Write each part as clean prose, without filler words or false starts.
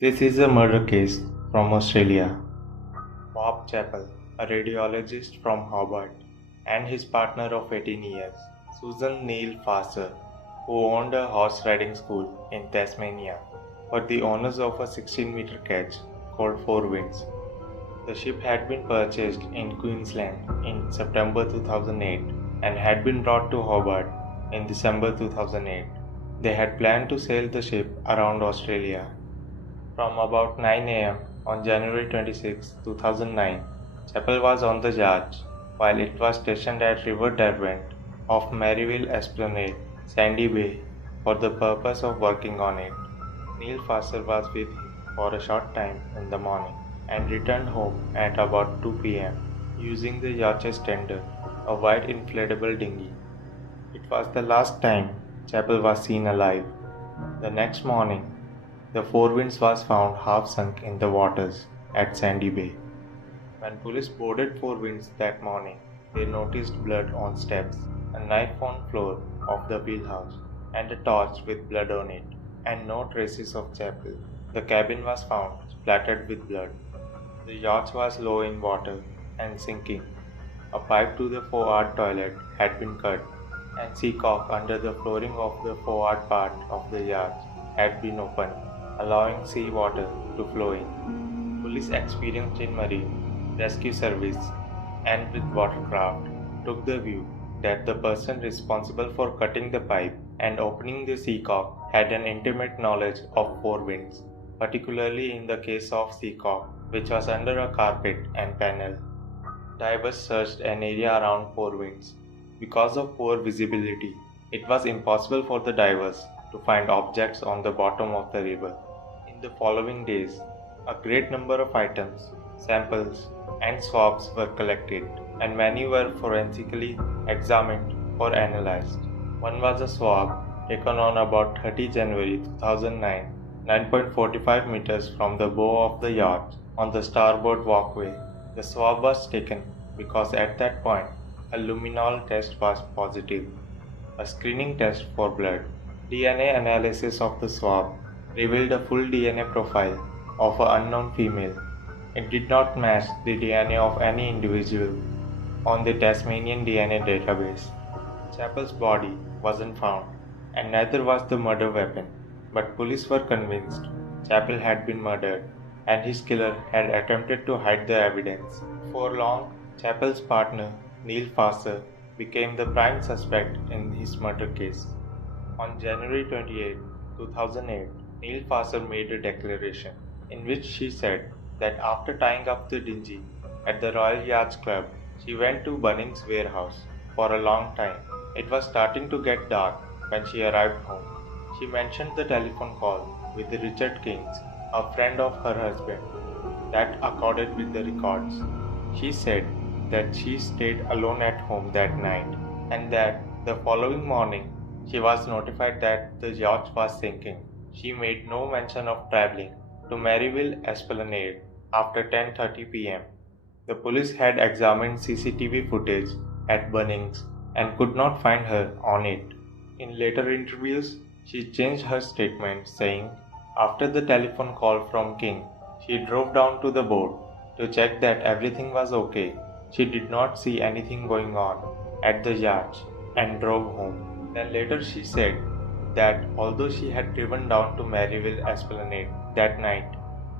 This is a murder case from Australia. Bob Chappell, a radiologist from Hobart, and his partner of 18 years, Susan Neil Farser, who owned a horse riding school in Tasmania, were the owners of a 16-meter ketch called Four Winds. The ship had been purchased in Queensland in September 2008 and had been brought to Hobart in December 2008. They had planned to sail the ship around Australia. From about 9 am on January 26, 2009, Chappell was on the yacht while it was stationed at River Derwent off Maryville Esplanade, Sandy Bay, for the purpose of working on it. Neil Farser was with him for a short time in the morning and returned home at about 2 pm using the yacht's tender, a white inflatable dinghy. It was the last time Chappell was seen alive. The next morning, the Four Winds was found half sunk in the waters at Sandy Bay. When police boarded Four Winds that morning, they noticed blood on steps, a knife on floor of the wheelhouse, and a torch with blood on it, and no traces of Chappell. The cabin was found splattered with blood. The yacht was low in water and sinking. A pipe to the forward toilet had been cut, and sea cock under the flooring of the forward part of the yacht had been opened, allowing sea water to flow in. Police experienced in marine rescue service and with watercraft took the view that the person responsible for cutting the pipe and opening the seacock had an intimate knowledge of Four Winds, particularly in the case of seacock, which was under a carpet and panel. Divers searched an area around Four Winds. Because of poor visibility, it was impossible for the divers to find objects on the bottom of the river. In the following days, a great number of items, samples, and swabs were collected, and many were forensically examined or analyzed. One was a swab taken on about 30 January 2009, 9.45 meters from the bow of the yacht on the starboard walkway. The swab was taken because at that point a luminol test was positive, a screening test for blood. DNA analysis of the swab revealed a full DNA profile of an unknown female. It did not match the DNA of any individual on the Tasmanian DNA database. Chappell's body wasn't found, and neither was the murder weapon, but police were convinced Chappell had been murdered and his killer had attempted to hide the evidence. For long, Chappell's partner, Neil Farser, became the prime suspect in his murder case. On January 28, 2008, Neil Farser made a declaration in which she said that after tying up the dinghy at the Royal Yacht Club, she went to Bunnings Warehouse for a long time. It was starting to get dark when she arrived home. She mentioned the telephone call with Richard Kings, a friend of her husband, that accorded with the records. She said that she stayed alone at home that night and that the following morning she was notified that the yacht was sinking. She made no mention of traveling to Maryville Esplanade after 10:30 p.m. The police had examined CCTV footage at Bunnings and could not find her on it. In later interviews, she changed her statement, saying, after the telephone call from King, she drove down to the boat to check that everything was okay. She did not see anything going on at the yacht and drove home. Then later she said that although she had driven down to Maryville Esplanade that night,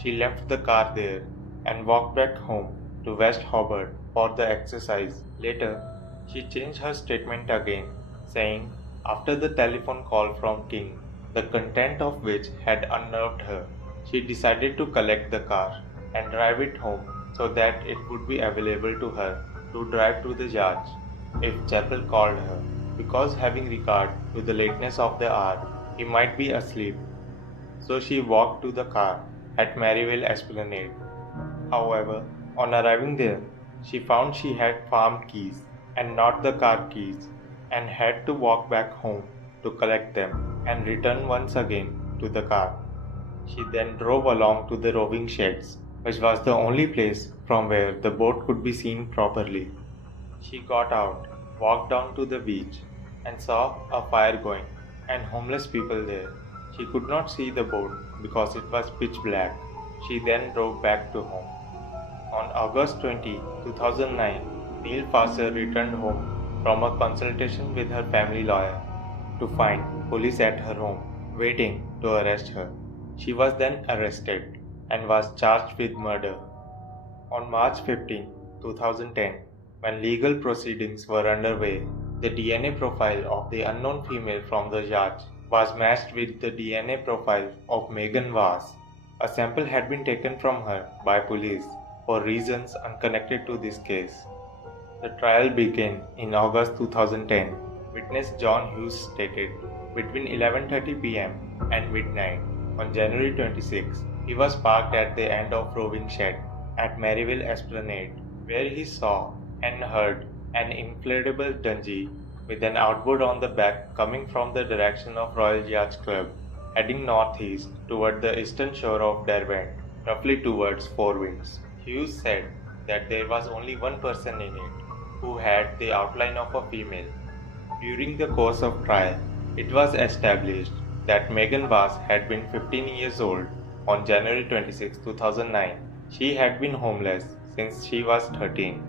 she left the car there and walked back home to West Hobart for the exercise. Later, she changed her statement again, saying after the telephone call from King, the content of which had unnerved her, she decided to collect the car and drive it home so that it would be available to her to drive to the yacht if Chappell called her, because having regard to the lateness of the hour, he might be asleep. So she walked to the car at Maryville Esplanade. However, on arriving there, she found she had farm keys and not the car keys and had to walk back home to collect them and return once again to the car. She then drove along to the roving sheds, which was the only place from where the boat could be seen properly. She got out, walked down to the beach, and saw a fire going and homeless people there. She could not see the boat because it was pitch black. She then drove back to home. On August 20, 2009, Neil Farser returned home from a consultation with her family lawyer to find police at her home waiting to arrest her. She was then arrested and was charged with murder. On March 15, 2010, when legal proceedings were underway, the DNA profile of the unknown female from the yacht was matched with the DNA profile of Megan Vaz. A sample had been taken from her by police for reasons unconnected to this case. The trial began in August 2010. Witness John Hughes stated, between 11:30 p.m. and midnight on January 26, he was parked at the end of Roving Shed at Maryville Esplanade, where he saw and heard an inflatable dinghy with an outboard on the back coming from the direction of Royal Yacht Club, heading northeast toward the eastern shore of Derwent, roughly towards Four Winds. Hughes said that there was only one person in it, who had the outline of a female. During the course of trial, it was established that Megan Vaz had been 15 years old on January 26, 2009. She had been homeless since she was 13.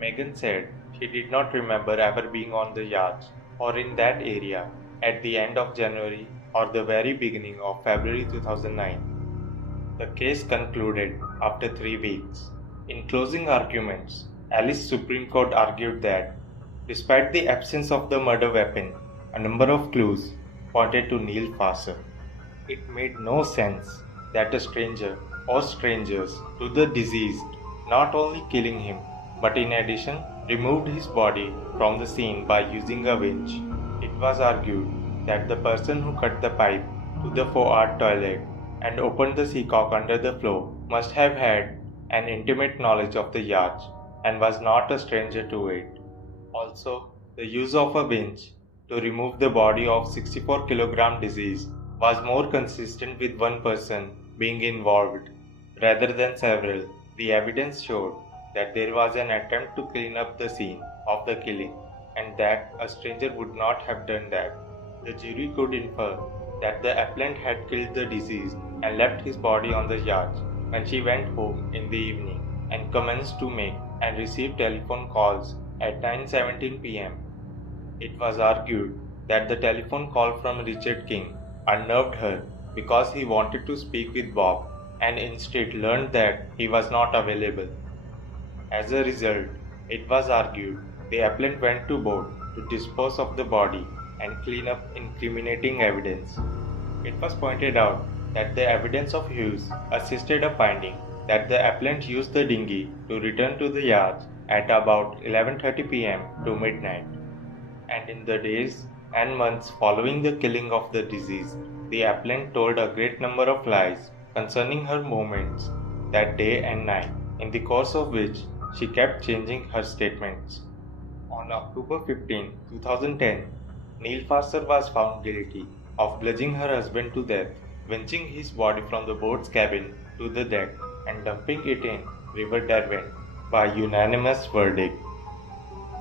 Megan said she did not remember ever being on the yacht or in that area at the end of January or the very beginning of February 2009. The case concluded after 3 weeks. In closing arguments, Alice Supreme Court argued that, despite the absence of the murder weapon, a number of clues pointed to Neil Farser. It made no sense that a stranger or strangers to the deceased not only killing him, but in addition removed his body from the scene by using a winch. It was argued that the person who cut the pipe to the forward toilet and opened the seacock under the floor must have had an intimate knowledge of the yacht and was not a stranger to it. Also, the use of a winch to remove the body of 64-kilogram deceased was more consistent with one person being involved rather than several. The evidence showed that there was an attempt to clean up the scene of the killing and that a stranger would not have done that. The jury could infer that the appellant had killed the deceased and left his body on the yacht when she went home in the evening and commenced to make and receive telephone calls at 9:17 p.m. It was argued that the telephone call from Richard King unnerved her because he wanted to speak with Bob and instead learned that he was not available. As a result, it was argued the appellant went to boat to dispose of the body and clean up incriminating evidence. It was pointed out that the evidence of Hughes assisted a finding that the appellant used the dinghy to return to the yacht at about 11:30 p.m. to midnight. And in the days and months following the killing of the deceased, the appellant told a great number of lies concerning her movements that day and night, in the course of which she kept changing her statements. On October 15, 2010, Neil Farser was found guilty of bludgeoning her husband to death, winching his body from the boat's cabin to the deck, and dumping it in River Derwent by unanimous verdict.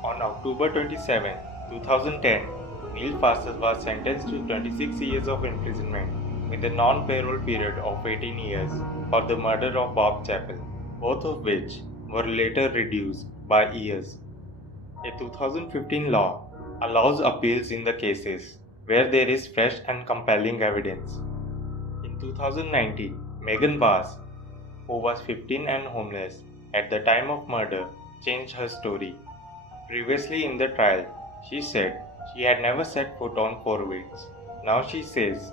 On October 27, 2010, Neil Farser was sentenced to 26 years of imprisonment with a non-parole period of 18 years for the murder of Bob Chappell, both of which were later reduced by years. A 2015 law allows appeals in the cases where there is fresh and compelling evidence. In 2019, Megan Vaz, who was 15 and homeless at the time of murder, changed her story. Previously in the trial, she said she had never set foot on Four Winds. Now she says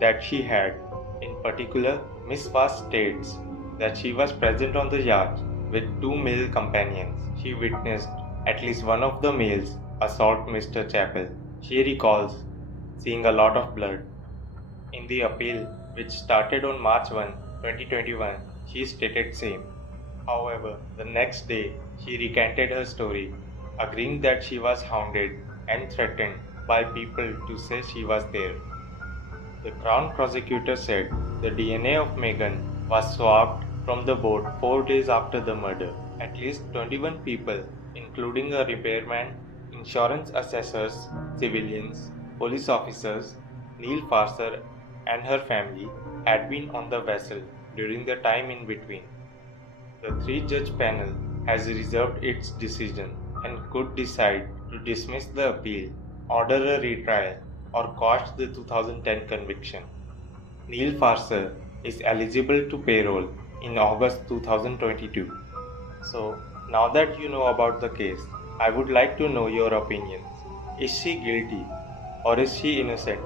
that she had. In particular, Miss Vaz states that she was present on the yacht with 2 male companions. She witnessed at least one of the males assault Mr. Chappell. She recalls seeing a lot of blood. In the appeal, which started on March 1, 2021, she stated same. However, the next day, she recanted her story, agreeing that she was hounded and threatened by people to say she was there. The Crown prosecutor said the DNA of Megan was swabbed from the boat 4 days after the murder. At least 21 people, including a repairman, insurance assessors, civilians, police officers, Neil Farser and her family, had been on the vessel during the time in between. The three-judge panel has reserved its decision and could decide to dismiss the appeal, order a retrial, or quash the 2010 conviction. Neil Farser is eligible to parole in August 2022. So, now that you know about the case, I would like to know your opinions. Is she guilty or is she innocent?